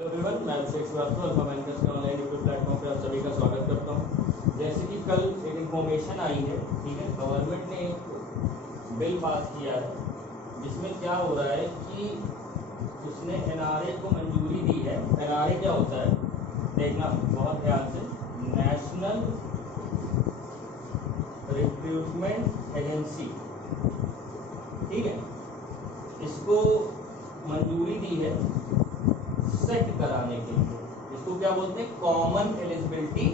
Everyone, मैं अभिषेक Srivastava alpha bankers के online YouTube platform पे आप सभी का स्वागत करता हूं। जैसे कि कल एक इन्फॉर्मेशन आई है, ठीक है, गवर्नमेंट ने एक बिल पास किया है जिसमें क्या हो रहा है कि उसने एनआरए को मंजूरी दी है। एनआरए क्या होता है, देखना बहुत ध्यान से, नेशनल रिक्रूटमेंट एजेंसी, ठीक है, इसको मंजूरी दी है सेट कराने के लिए। इसको क्या बोलते हैं, कॉमन एलिजिबिलिटी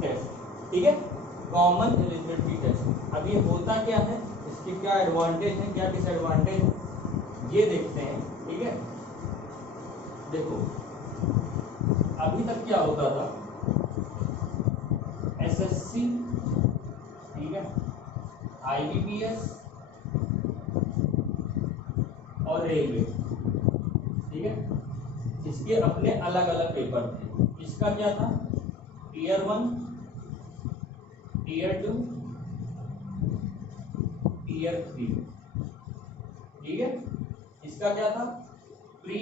टेस्ट, ठीक है, कॉमन एलिजिबिलिटी टेस्ट। अब ये होता क्या है, इसके क्या एडवांटेज है, क्या डिसएडवांटेज है, ये देखते हैं, ठीक है। देखो अभी तक क्या होता था, एसएससी, ठीक है, आईबीपीएस और रेलवे, ठीक है, इसके अपने अलग अलग पेपर थे। इसका क्या था, टीयर 1, टीयर 2, टीयर 3, ठीक है। इसका क्या था, प्री,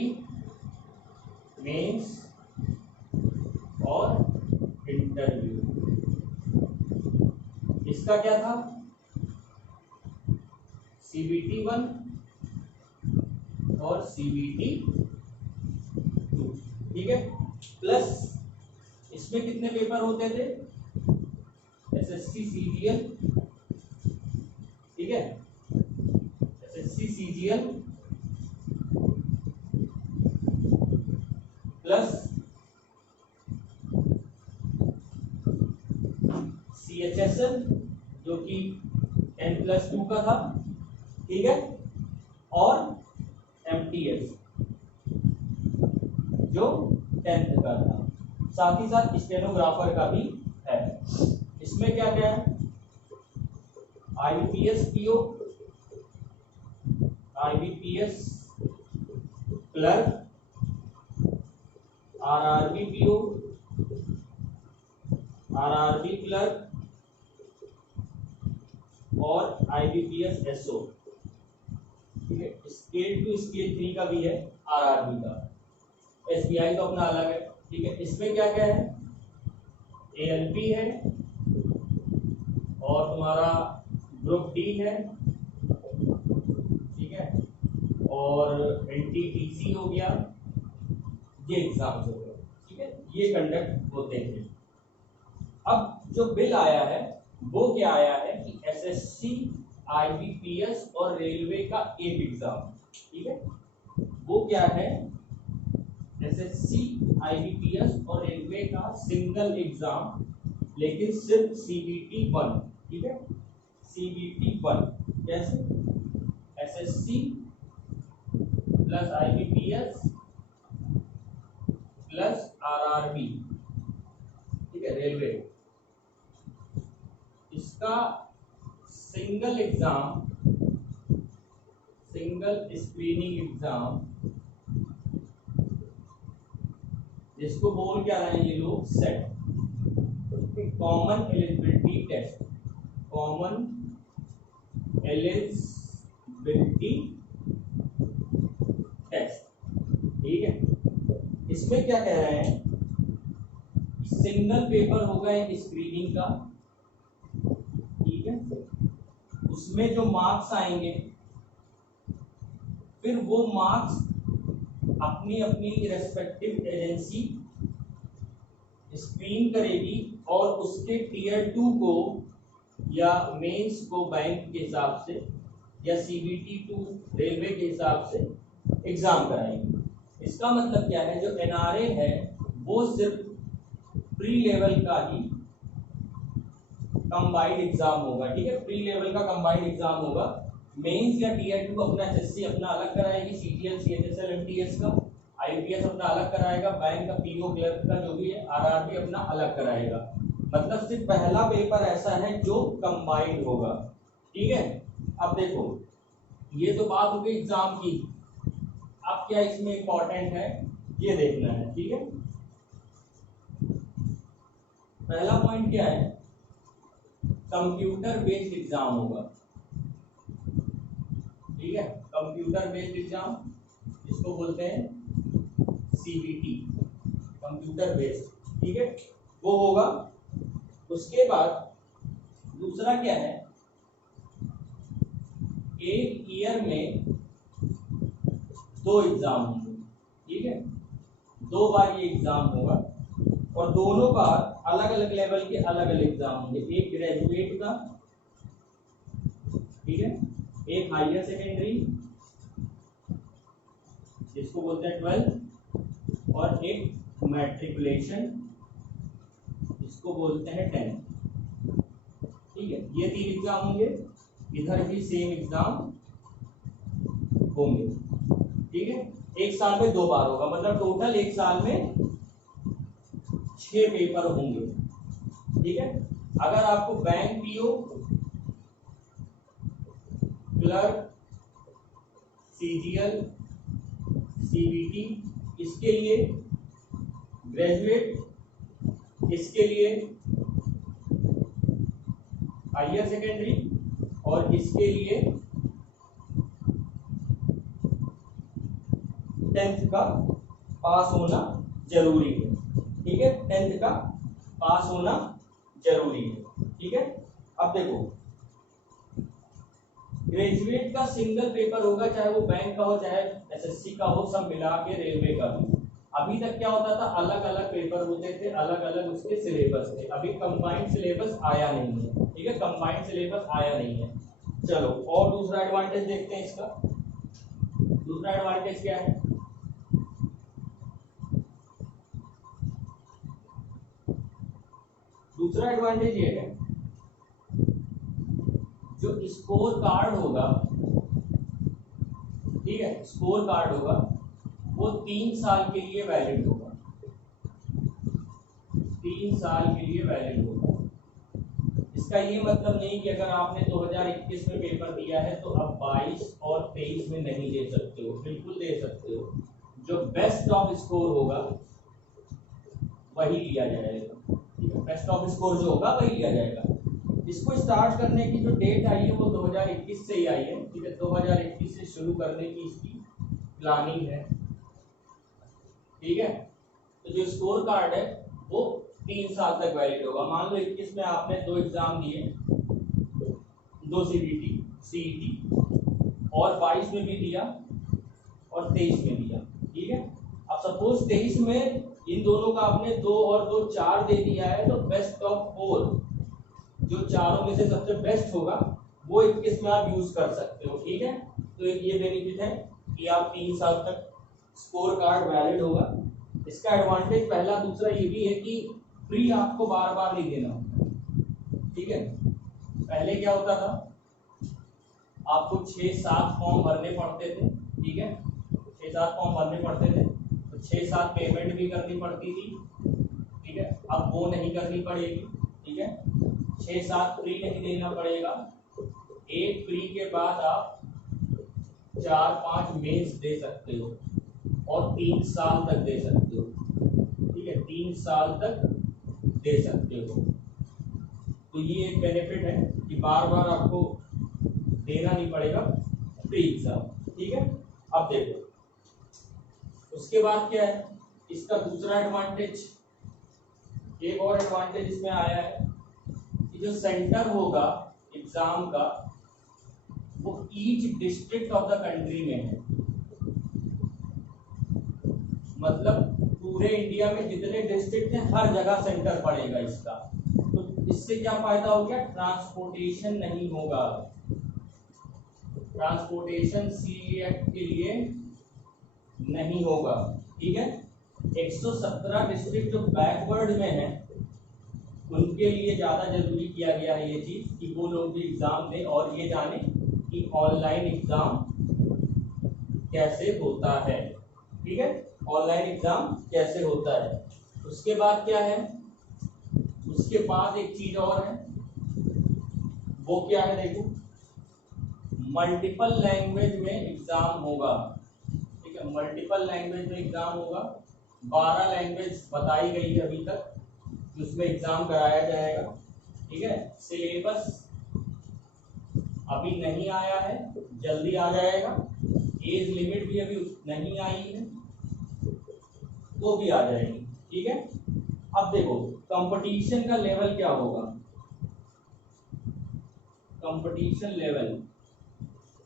मेंस और इंटरव्यू। इसका क्या था, सीबीटी 1 और सीबीटी 2, ठीक है। प्लस इसमें कितने पेपर होते थे, एसएससी सीजीएल, ठीक है, एसएससी सीजीएल प्लस सीएचएसएल जो कि 10+2 का था, ठीक है, और एमटीएस जो 10th का था। साथ ही साथ स्टेनोग्राफर का भी है। इसमें क्या क्या है, IBPS PO, IBPS clerk, RRB PO, RRB clerk और आईबीपीएस एसओ, ठीक है। स्केल 2 स्केल 3 का भी है आरआरबी का। एसबीआई तो अपना अलग है, ठीक है। इसमें क्या क्या है, एएलपी है और तुम्हारा ग्रुप डी है, ठीक है, और एनटीटीसी हो गया, ये एग्जाम्स हो गए, ठीक है, ये कंडक्ट होते हैं। अब जो बिल आया है वो क्या आया है कि एसएससी, आईबीपीएस और रेलवे का एक एग्जाम, ठीक है, वो क्या है, एसएससी, आईबीपीएस और रेलवे का सिंगल एग्जाम, लेकिन सिर्फ सीबीटी 1, ठीक है, सीबीटी 1। कैसे, SSC plus IBPS plus RRB, ठीक है, रेलवे, इसका single exam, single screening exam, जिसको बोल क्या रहे हैं ये लोग, CET, common eligibility test, common eligibility test, ठीक है। इसमें क्या कह रहे हैं, सिंगल पेपर होगा एक स्क्रीनिंग का, ठीक है, उसमें जो मार्क्स आएंगे फिर वो मार्क्स अपनी अपनी रेस्पेक्टिव एजेंसी स्क्रीन करेगी और उसके टीयर 2 को या मेंस को बैंक के हिसाब से या सीबीटी 2 रेलवे के हिसाब से एग्जाम कराएंगे। इसका मतलब क्या है, जो एनआरए है वो सिर्फ प्री लेवल का ही कंबाइंड एग्जाम होगा, ठीक है, प्री लेवल का कंबाइंड एग्जाम होगा। मेंस या टीयर 2 अपना एसएससी अपना अलग कराएगी, सीजीएल, सीएचएसएल, एमटीएस का, आईपीएस अपना अलग कराएगा, बैंक का पीओ क्लर्क का जो भी है, आरआरबी अपना अलग कराएगा। मतलब सिर्फ पहला पेपर ऐसा है जो कंबाइंड होगा, ठीक है। अब देखो ये तो बात हो गई एग्जाम की, अब क्या इसमें इंपॉर्टेंट है ये देखना है, ठीक है। पहला पॉइंट क्या है, कंप्यूटर बेस्ड एग्जाम होगा, ठीक है, कंप्यूटर बेस्ड एग्जाम, इसको बोलते हैं सीबीटी, कंप्यूटर बेस्ड, ठीक है, वो होगा। उसके बाद दूसरा क्या है, एक ईयर में 2 एग्जाम होंगे, ठीक है, 2 बार ये एग्जाम होगा और दोनों बार अलग अलग लेवल के अलग अलग एग्जाम होंगे। एक ग्रेजुएट का, ठीक है, एक हायर सेकेंडरी जिसको बोलते हैं 12th, और एक मैट्रिकुलेशन जिसको बोलते हैं 10th, ठीक है। ये 3 एग्जाम होंगे, इधर भी सेम एग्जाम होंगे, ठीक है। एक साल में 2 बार होगा, मतलब टोटल एक साल में 6 पेपर होंगे, ठीक है। अगर आपको bank PO, clerk, CGL, CBT, इसके लिए ग्रेजुएट, इसके लिए हायर सेकेंडरी और इसके लिए 10th का पास होना जरूरी है, ठीक है। 10th का पास होना जरूरी है, ठीक है। अब देखो, ग्रेजुएट का सिंगल पेपर होगा, चाहे वो बैंक का हो चाहे एसएससी का हो, सब मिला के रेलवे का भी। अभी तक क्या होता था, अलग अलग पेपर होते थे, अलग अलग उसके सिलेबस थे। अभी कंबाइंड सिलेबस आया नहीं है, ठीक है, कंबाइंड सिलेबस आया नहीं है। चलो, और दूसरा एडवांटेज देखते हैं इसका। दूसरा एडवांटेज क्या है, दूसरा एडवांटेज ये है, जो स्कोर कार्ड होगा, ठीक है, स्कोर कार्ड होगा, वो 3 साल के लिए वैलिड होगा, 3 साल के लिए वैलिड होगा। इसका ये मतलब नहीं कि अगर आपने 2021 में पेपर दिया है तो अब 22 और 23 में नहीं दे सकते हो, बिल्कुल दे सकते हो। जो बेस्ट ऑफ स्कोर होगा वही लिया जाएगा, ठीक है, बेस्ट ऑफ स्कोर जो होगा वही लिया जाएगा। इसको स्टार्ट करने की जो डेट आई है वो 2021 से ही आई है, ठीक है, 2021 से शुरू करने की इसकी प्लानिंग है, ठीक है। तो जो स्कोर कार्ड है वो 3 साल तक वैलिड होगा। मान लो 21 में आपने 2 एग्जाम दिए, 2 सीबीटी सीईटी, और 22 में भी दिया और 23 में दिया, ठीक है। अब सपोज 23 में इन दोनों का आपने 2 और 2 4 दे दिया है, तो बेस्ट ऑफ 4, जो चारों में से सबसे बेस्ट होगा वो 21 में आप यूज कर सकते हो, ठीक है। तो एक ये बेनिफिट है कि आप 3 साल तक स्कोर कार्ड वैलिड होगा। इसका एडवांटेज पहला। दूसरा ये भी है कि फ्री आपको बार बार नहीं देना होता, ठीक है। पहले क्या होता था, आपको 6-7 फॉर्म भरने पड़ते थे, ठीक है, 6-7 फॉर्म भरने पड़ते थे, तो 6-7 पेमेंट भी करनी पड़ती थी, ठीक है। अब वो नहीं करनी पड़ेगी, ठीक है, 6-7 फ्री नहीं देना पड़ेगा। एक फ्री के बाद आप 4-5 मेंस दे सकते हो और 3 साल तक दे सकते हो, ठीक है, 3 साल तक दे सकते हो। तो ये एक बेनिफिट है कि बार बार आपको देना नहीं पड़ेगा फ्री एग्जाम, ठीक है। अब देखो उसके बाद क्या है, इसका दूसरा एडवांटेज, एक और एडवांटेज इसमें आया है कि जो सेंटर होगा एग्जाम का वो each district of the country में है। मतलब पूरे इंडिया में जितने डिस्ट्रिक्ट हैं हर जगह सेंटर पड़ेगा इसका। तो इससे क्या फायदा हो गया, ट्रांसपोर्टेशन नहीं होगा, ट्रांसपोर्टेशन सीए एक्ट के लिए नहीं होगा, ठीक है। 117 डिस्ट्रिक्ट जो बैकवर्ड में है उनके लिए ज्यादा जरूरी किया गया है ये चीज कि वो लोग भी एग्जाम दें और ये जाने कि ऑनलाइन एग्जाम कैसे होता है, ठीक है, ऑनलाइन एग्जाम कैसे होता है। उसके बाद क्या है, उसके बाद एक चीज और है, वो क्या है, देखो मल्टीपल लैंग्वेज में एग्जाम होगा, ठीक है, मल्टीपल लैंग्वेज में एग्जाम होगा। 12 लैंग्वेज बताई गई है अभी तक जिसमें एग्जाम कराया जाएगा, ठीक है। सिलेबस अभी नहीं आया है, जल्दी आ जाएगा। एज लिमिट भी अभी नहीं आई है, वो भी आ जाएगी, ठीक है। अब देखो कंपटीशन का लेवल क्या होगा, कंपटीशन लेवल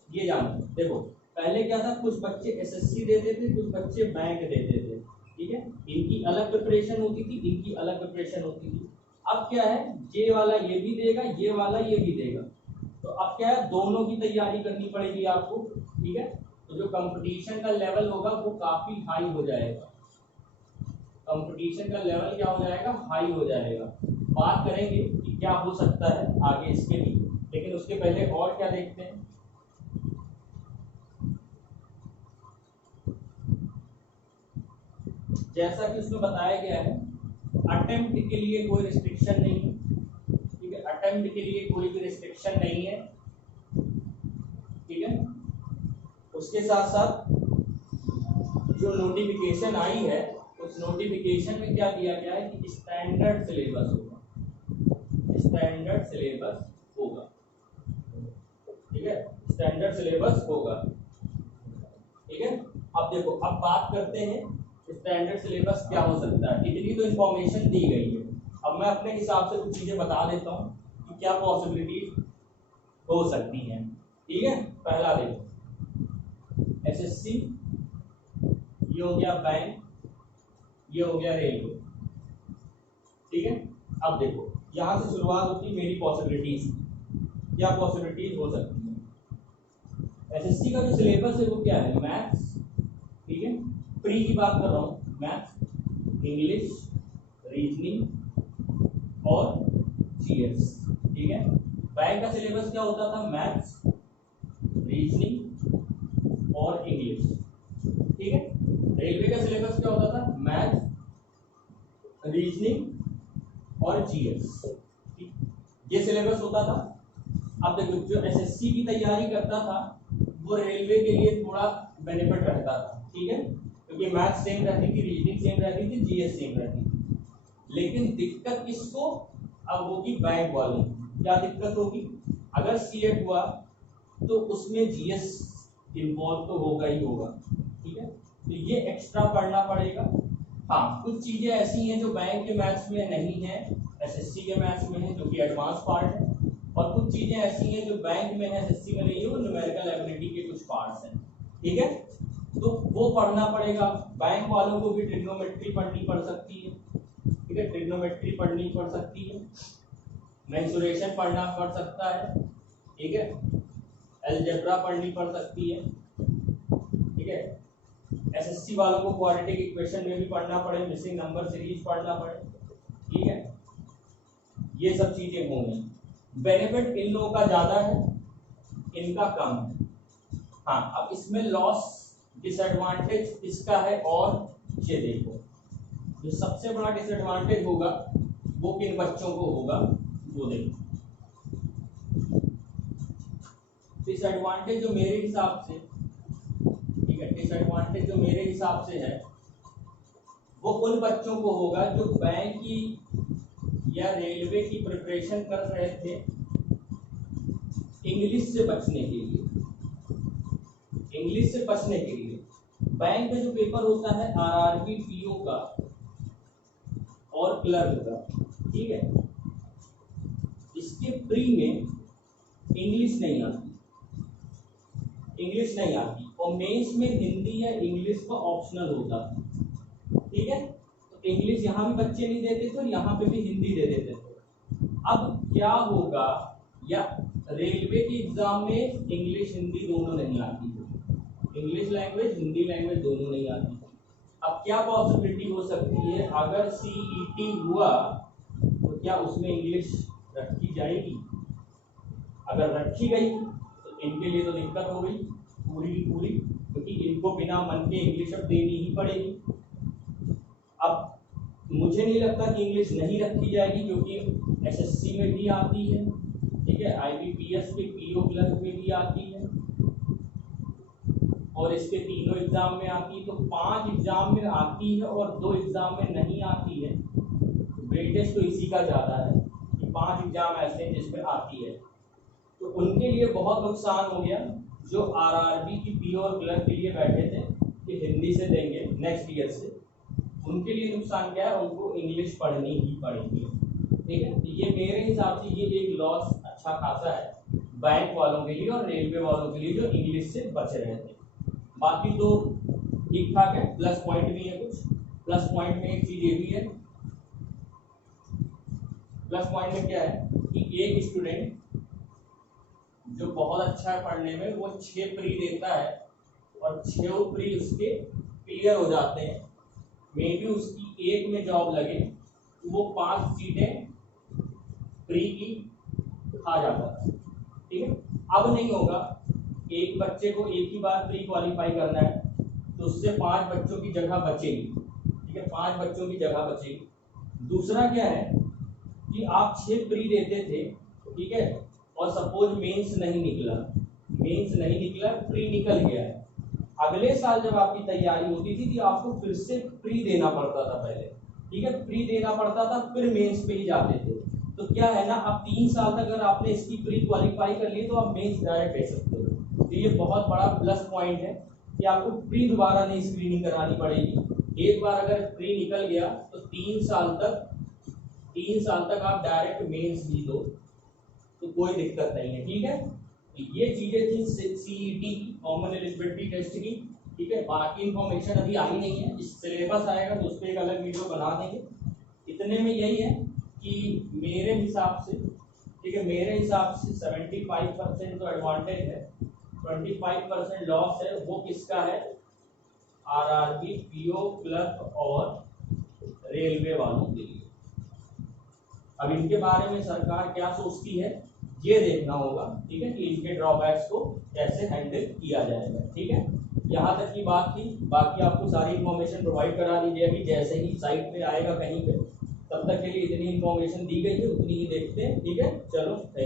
ये जानो। देखो पहले क्या था, कुछ बच्चे एसएससी देते थे, कुछ बच्चे बैंक देते थे, ठीक है, इनकी अलग प्रिपरेशन होती थी, इनकी अलग प्रिपरेशन होती थी। अब क्या है, ये वाला ये भी देगा, ये वाला ये भी देगा, तो अब क्या है, दोनों की तैयारी करनी पड़ेगी आपको, ठीक है। तो जो कंपटीशन का लेवल होगा वो काफी हाई हो जाएगा, कंपटीशन का लेवल क्या हो जाएगा, हाई हो जाएगा। बात करेंगे कि क्या हो सकता है आगे इसके लिए, लेकिन उसके पहले और क्या देखते हैं। जैसा कि उसमें बताया गया है, अटेम्प्ट के लिए कोई रिस्ट्रिक्शन नहीं है, ठीक है, अटेम्प्ट के लिए कोई भी रिस्ट्रिक्शन नहीं है, ठीक है। उसके साथ साथ जो नोटिफिकेशन आई है, उस नोटिफिकेशन में क्या दिया गया है कि स्टैंडर्ड सिलेबस होगा, स्टैंडर्ड सिलेबस होगा, ठीक है, स्टैंडर्ड सिलेबस होगा, ठीक है। अब देखो, अब बात करते हैं स्टैंडर्ड सिलेबस क्या हो सकता है। इतनी तो इंफॉर्मेशन दी गई है, अब मैं अपने हिसाब से कुछ चीजें बता देता हूँ कि क्या पॉसिबिलिटी हो सकती हैं, ठीक है। पहला देखो एसएससी, ये हो गया बैंक, ये हो गया रेलवे, ठीक है। अब देखो यहां से शुरुआत होती है मेरी पॉसिबिलिटीज, क्या पॉसिबिलिटीज हो सकती है। एसएससी का जो सिलेबस है वो क्या है, मैथ्स, ठीक है, प्री की बात कर रहा हूँ, मैथ्स, इंग्लिश, रीजनिंग और जीएस, ठीक है। बैंक का सिलेबस क्या होता था, मैथ्स, रीजनिंग और इंग्लिश, ठीक है। रेलवे का सिलेबस क्या होता था, मैथ्स, रीजनिंग और जीएस, ये सिलेबस होता था। अब देखो जो एसएससी की तैयारी करता था वो रेलवे के लिए थोड़ा बेनिफिट रहता था, ठीक है, क्योंकि मैथ्स सेम रहती थी, रीजनिंग सेम रहती थी, जीएस सेम रहती थी। लेकिन दिक्कत किसको अब होगी, बैंक वालों को। क्या दिक्कत होगी, अगर सीएट हुआ तो उसमें जीएस इन्वॉल्व तो होगा ही होगा, ठीक है, तो ये एक्स्ट्रा पढ़ना पड़ेगा। हाँ, कुछ चीजें ऐसी हैं जो बैंक के मैथ्स में नहीं है, एसएससी के मैथ्स में है, जो कि एडवांस पार्ट है, और कुछ चीजें ऐसी हैं जो बैंक में है, एसएससी में नहीं है, वो न्यूमेरिकल एबिलिटी के कुछ पार्ट्स हैं, ठीक है, तो वो पढ़ना पड़ेगा। बैंक वालों को भी ट्रिग्नोमेट्री पढ़नी पड़ सकती है, ठीक है, ट्रिग्नोमेट्री पढ़नी पड़ सकती है, मेंसुरेशन पढ़ना पड़ सकता है, ठीक है, अलजेब्रा पढ़नी पड़ सकती है, ठीक है। एसएससी वालों को क्वाड्रेटिक इक्वेशन में भी पढ़ना पड़े, मिसिंग नंबर सीरीज पढ़ना पड़े, ठीक है, ये सब चीजें होंगी। बेनिफिट इन लोगों का ज्यादा है, इनका कम है। हाँ, अब इसमें लॉस डिसएडवांटेज इसका है, और ये देखो जो सबसे बड़ा डिसएडवांटेज होगा वो किन बच्चों को होगा, वो देखो। डिसएडवांटेज जो मेरे हिसाब से, ठीक है, डिसएडवांटेज जो मेरे हिसाब से है वो उन बच्चों को होगा जो बैंक की या रेलवे की प्रिपरेशन कर रहे थे इंग्लिश से बचने के लिए, इंग्लिश से बचने के लिए। बैंक में जो पेपर होता है आरआरबी, पीओ का और क्लर्क का, ठीक है, इसके प्री में इंग्लिश नहीं आती, इंग्लिश नहीं आती, और मेंस में हिंदी या इंग्लिश का ऑप्शनल होता है, ठीक है। तो इंग्लिश यहाँ भी बच्चे नहीं देते थे और यहाँ पे भी हिंदी दे देते थे। अब क्या होगा, या रेलवे के एग्जाम में इंग्लिश हिंदी दोनों नहीं आती है, इंग्लिश लैंग्वेज हिंदी लैंग्वेज दोनों नहीं आती। अब क्या पॉसिबिलिटी हो सकती है, अगर सीईटी हुआ तो क्या उसमें इंग्लिश रखी जाएगी, अगर रखी गई तो इनके लिए तो दिक्कत हो गई पूरी की पूरी, क्योंकि इनको बिना मन के इंग्लिश अब देनी ही पड़ेगी। अब मुझे नहीं लगता कि इंग्लिश नहीं रखी जाएगी, क्योंकि एसएससी में भी आती है, ठीक है, आईबीपीएस के पीओ क्लर्क में भी आती है, और इसके तीनों एग्जाम में आती है, तो 5 एग्जाम में आती है और 2 एग्जाम में नहीं आती है। वेटेज तो इसी का ज्यादा है कि 5 एग्जाम ऐसे हैं जिसमें आती है, तो उनके लिए बहुत नुकसान हो गया जो आरआरबी की पीओ और क्लर्क के लिए बैठे थे कि हिंदी से देंगे नेक्स्ट ईयर से, उनके लिए नुकसान क्या है, उनको इंग्लिश पढ़नी ही पड़ेगी। ठीक है, तो ये मेरे हिसाब से ये एक लॉस अच्छा खासा है बैंक वालों के लिए और रेलवे वालों के लिए जो इंग्लिश से बच रहे थे। बाकी तो ठीक ठाक है। प्लस पॉइंट भी है कुछ। प्लस पॉइंट में एक चीज ये भी है, प्लस पॉइंट में क्या है कि एक स्टूडेंट जो बहुत अच्छा है पढ़ने में वो 6 प्री देता है और 6 प्री उसके क्लियर हो जाते हैं, मे बी उसकी एक में जॉब लगे तो वो 5 सीटें प्री की खा जाता है। ठीक है, अब नहीं होगा, एक बच्चे को एक ही बार प्री क्वालिफाई करना है तो उससे 5 बच्चों की जगह बचेगी। ठीक है, 5 बच्चों की जगह बचेगी। दूसरा क्या है कि आप 6 प्री देते थे, ठीक है, और सपोज मेंस नहीं निकला, प्री निकल गया है, अगले साल जब आपकी तैयारी होती थी तो आपको फिर से प्री देना पड़ता था पहले। ठीक है, प्री देना पड़ता था, फिर मेंस पे ही जाते थे। तो क्या है ना, अब 3 साल तक अगर आपने इसकी प्री क्वालिफाई कर ली तो आप मेंस डायरेक्ट दे सकते हो। तो ये बहुत बड़ा प्लस पॉइंट है कि आपको प्री दोबारा नहीं स्क्रीनिंग करानी पड़ेगी। एक बार अगर प्री निकल गया तो 3 साल तक आप डायरेक्ट मेंस भी दो तो कोई दिक्कत नहीं है। ठीक है, ये चीजें थी सीईटी कॉमन एलिजिबिलिटी टेस्ट की। ठीक है, बाकी इंफॉर्मेशन अभी आई नहीं है, इस सिलेबस आएगा तो उस पर एक अलग वीडियो बना देंगे। इतने में यही है कि मेरे हिसाब से, ठीक है, मेरे हिसाब से 75% तो एडवांटेज है, 25% लॉस है। वो किसका है, आरआरबी, पीओ, क्लर्क और रेलवे वालों के लिए। अब इनके बारे में सरकार क्या सोचती है ये देखना होगा। ठीक है, कि इनके ड्रॉबैक्स को कैसे हैंडल किया जाएगा। ठीक है, यहाँ तक की बात थी, बाकी आपको सारी इन्फॉर्मेशन प्रोवाइड करा दी जाएगी जैसे ही साइट पे आएगा कहीं पे। तब तक के लिए इतनी इन्फॉर्मेशन दी गई है, उतनी ही देखते हैं। ठीक है, चलो, थैंक यू।